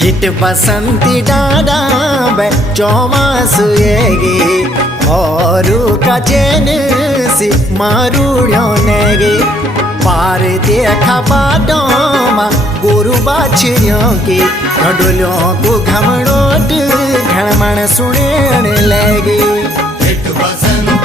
Hit बसंती डाडा बे चौमासु येगी और का चैन सी मारूड़ियों नेगी पार देखा बाटों मा गुरु बाछियों की ढोलियों को घमड़ोट घमण सुनेन लगी। हिट बसंती